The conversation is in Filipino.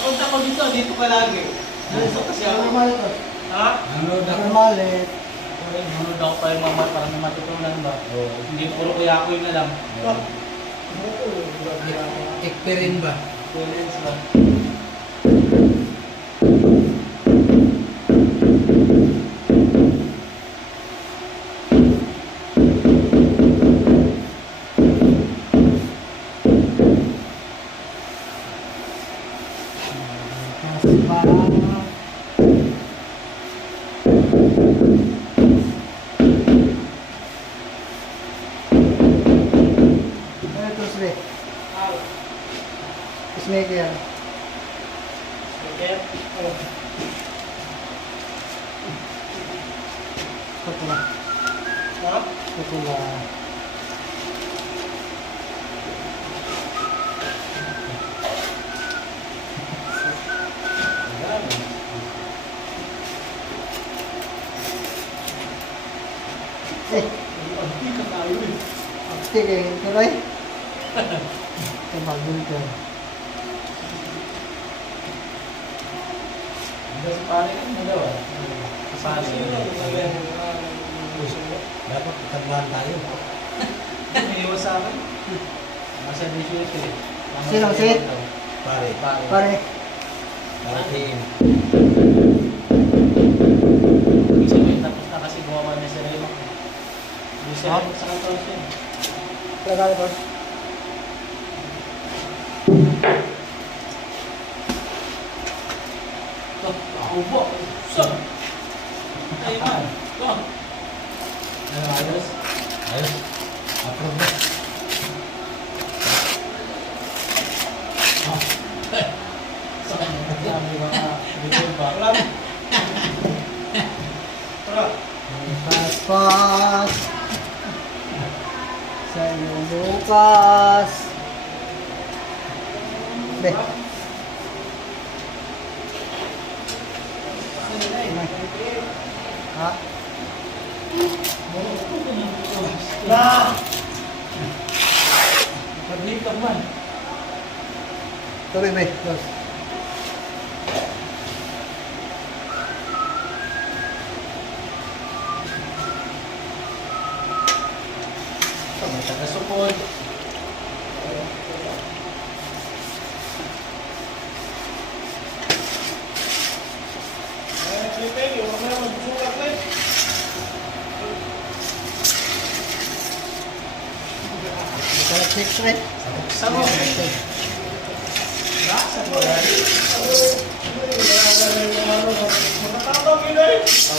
Punta ko dito ka lagi. Dito kasi ako. Normal to. Ha? Normal eh. Nanonood ako pa yung mga para may matutunan ba? Hindi puro kuya ko yun na lang. Ekperin ba? Experience ba? Snake yan. Okay? Ito na. Ha? Ito na. Eh, Hindi ka tayo eh. stick eh. Tuloy. Ito bagong ito. Hindi si pare ka mo daw ah. Kasali yun. Dapat katandaan tayo. May iwas sa akin. Nasa 18 eh. Sino si? Pare. Pare. Parating. Isa may tapos na kasi gawa niya si Raymond. Hindi siya sa kantos yun. Tagal ko. Ito, ubo. So. Ayun. Ito. Ayos. Ayos. Approve na. Sa kanya. Sabi mga video ba? Wala. Tara. Paspas. Sa iyong bukas. Be. Ha? Na! Pag-leave ka man. Tuloy, be. Dos. May taga-support. Ito na 6 eh. Sa mo. Sa mo.